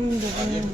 Jangan.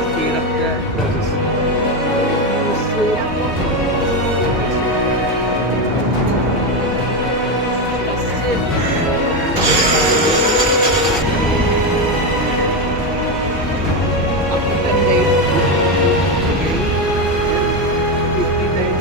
Speed up the process. Up to 10 days. 15 days.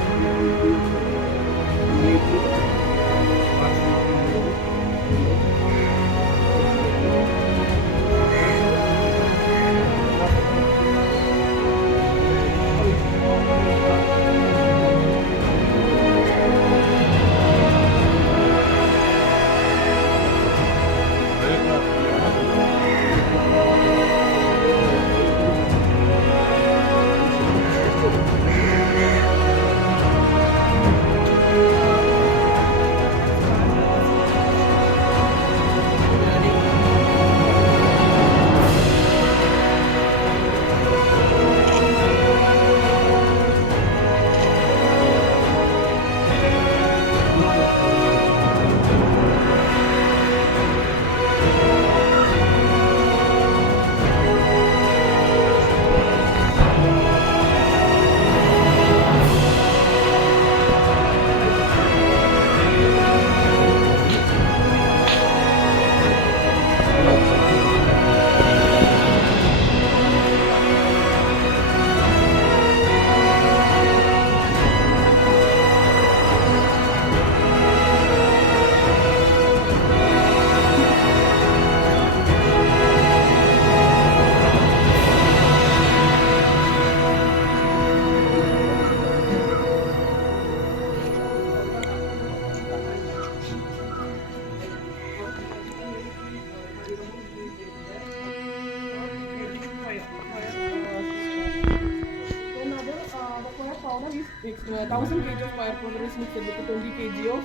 Powder is 1000 kg of fire powder is mixed with 20 kg of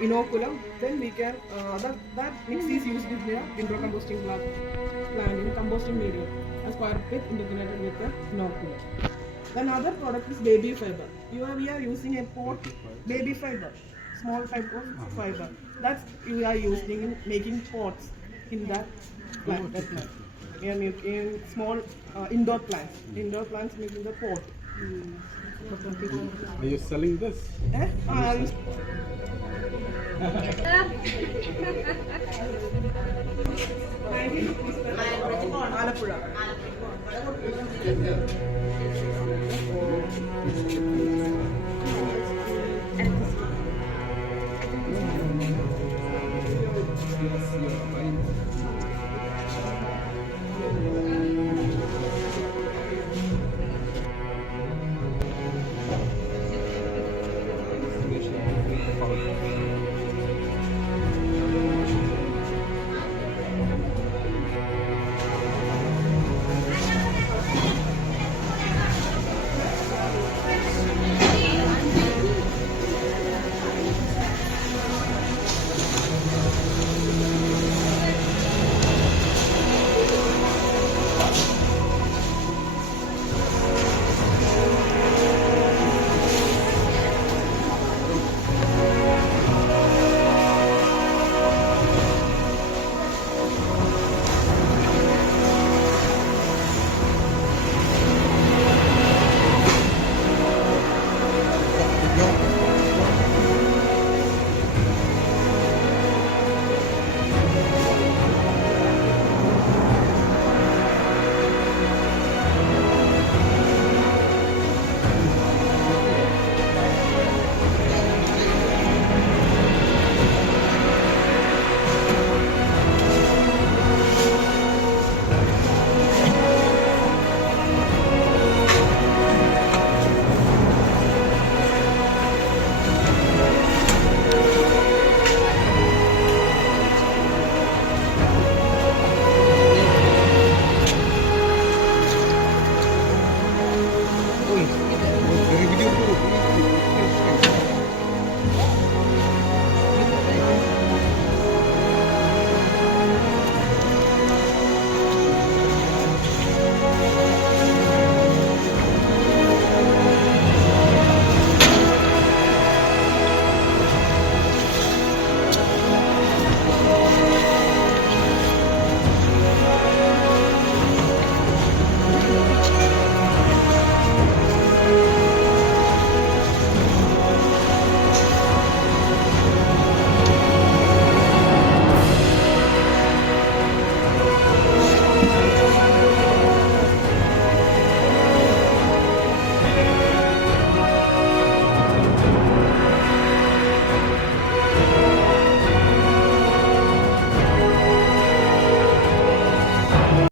inoculum. Then we can that mix is used in the indoor composting plant in composting medium as fire pit integrated with the inoculum. Then other product is baby fiber. We are using a pot baby fiber, small type of fiber. That's we are using in making pots in that plant. That plant. In small indoor plants. Indoor plants making the pot. Are you selling this? Alapura.